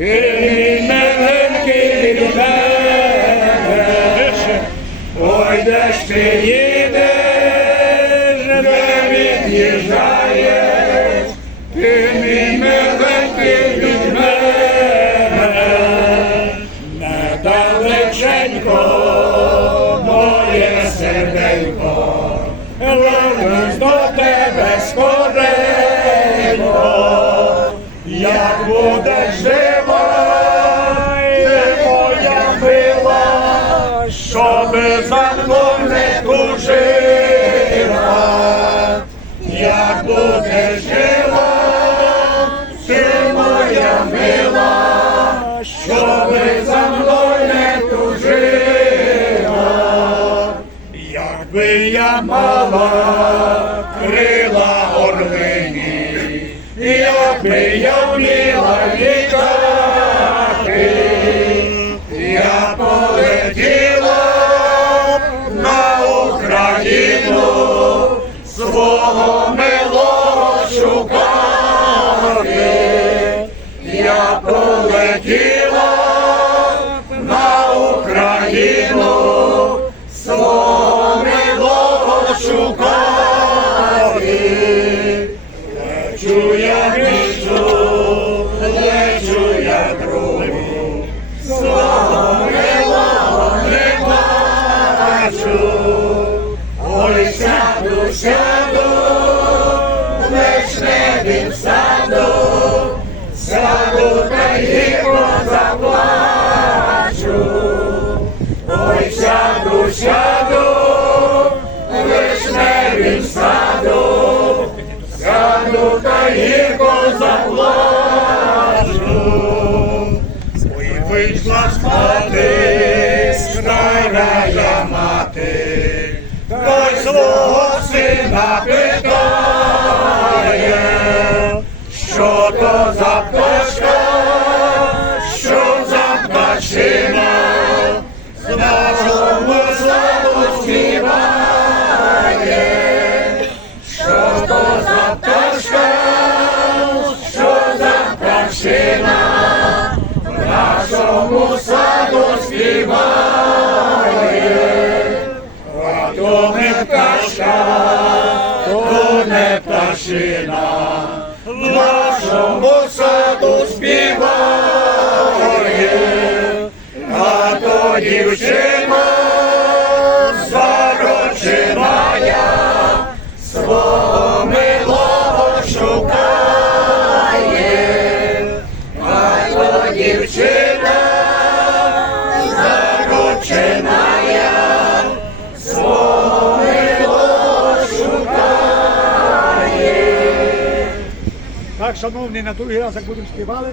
Ой, де ж ти їдеш, не від'їжджаєш, ти мій миленький від мене. Недалеченько, моє до тебе скоренько, як будеш жива, якби я мала крила орлині, якби я вміла літати, я полетіла на Україну свого милого шукати. Я полетіла Ой, сяду, сяду, в вишневім саду, сяду та гірко заплачу. Ой, сяду, сяду, в вишневім саду, сяду та гірко заплачу. Ой, вийшла з хати, старая мати, той свого сина питає, що то за пташка, що за пташина, з нашого саду співає, що то за пташка, що за пташина, в нашому саду то не пташина, в нашому саду співає, а то дівчина зароченая, свого милого шукає, а то дівчина зароченая, Шановні, на другий раз, як будемо співали.